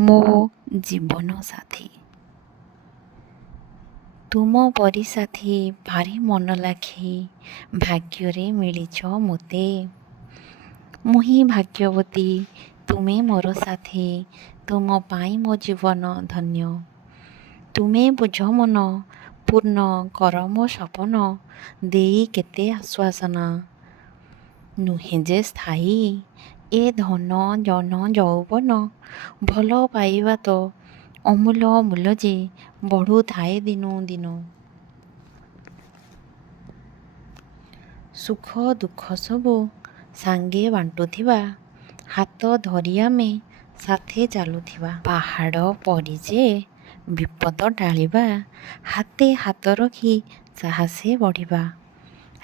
ମୋ ଜୀବନ ସାଥୀ। ତୁମ ପରି ସାଥୀ ଭାରି ମନ ଲାଖି ଭାଗ୍ୟରେ ମିଳିଛ ମୋତେ। ମୁଁ ହିଁ ଭାଗ୍ୟବତୀ, ତୁମେ ମୋର ସାଥୀ, ତୁମ ପାଇଁ ମୋ ଜୀବନ ଧନ୍ୟ। ତୁମେ ବୁଝ ମନ, ପୂର୍ଣ୍ଣ କର ମୋ ସପନ, ଦେଇ କେତେ ଆଶ୍ୱାସନା। ନୁହେଁ ଯେ ସ୍ଥାୟୀ ଏ ଧନ ଜନ ଯୌବନ, ଭଲ ପାଇବା ତ ଅମୂଲ୍ୟ ଅମୂଲ୍ୟ ଯେ ବଢ଼ୁଥାଏ ଦିନୁ ଦିନ। ସୁଖ ଦୁଃଖ ସବୁ ସାଙ୍ଗେ ବାଣ୍ଟୁଥିବା, ହାତ ଧରି ଆମେ ସାଥେ ଚାଲୁଥିବା। ପାହାଡ଼ ପରି ଯେ ବିପଦ ଟାଳିବା, ହାତେ ହାତ ରଖି ସାହସେ ବଢ଼ିବା।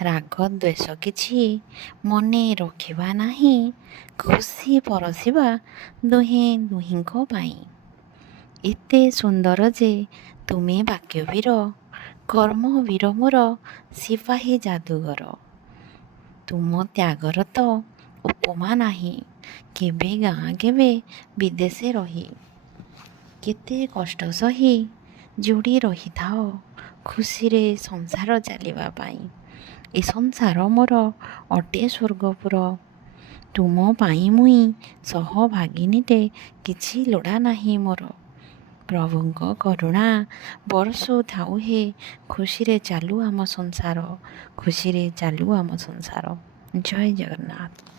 ରାଗ ଦ୍ୱେଷ କିଛି ମନେ ରଖିବା ନାହିଁ, ଖୁସି ପରସିବା ଦୁହେଁ ଦୁହିଁଙ୍କ ପାଇଁ। ଏତେ ସୁନ୍ଦର ଯେ ତୁମେ ବାକ୍ୟବୀର, କର୍ମବୀର ମୋର ସିପାହୀ ଯାଦୁଘର। ତୁମ ତ୍ୟାଗର ତ ଉପମା ନାହିଁ, କେବେ ଗାଁ କେବେ ବିଦେଶେ ରହି। କେତେ କଷ୍ଟ ସହି ଯୋଡ଼ି ରହିଥାଅ, ଖୁସିରେ ସଂସାର ଚାଲିବା ପାଇଁ। ଏ ସଂସାର ମୋର ଅଟେ ସ୍ୱର୍ଗପୁର, ତୁମ ପାଇଁ ମୁଇଁ ସହଭାଗିନୀଟେ, କିଛି ଲୋଡ଼ା ନାହିଁ ମୋର। ପ୍ରଭୁଙ୍କ କରୁଣା ବରଷୁଥାଉ ହେ, ଖୁସିରେ ଚାଲୁ ଆମ ସଂସାର, ଖୁସିରେ ଚାଲୁ ଆମ ସଂସାର। ଜୟ ଜଗନ୍ନାଥ।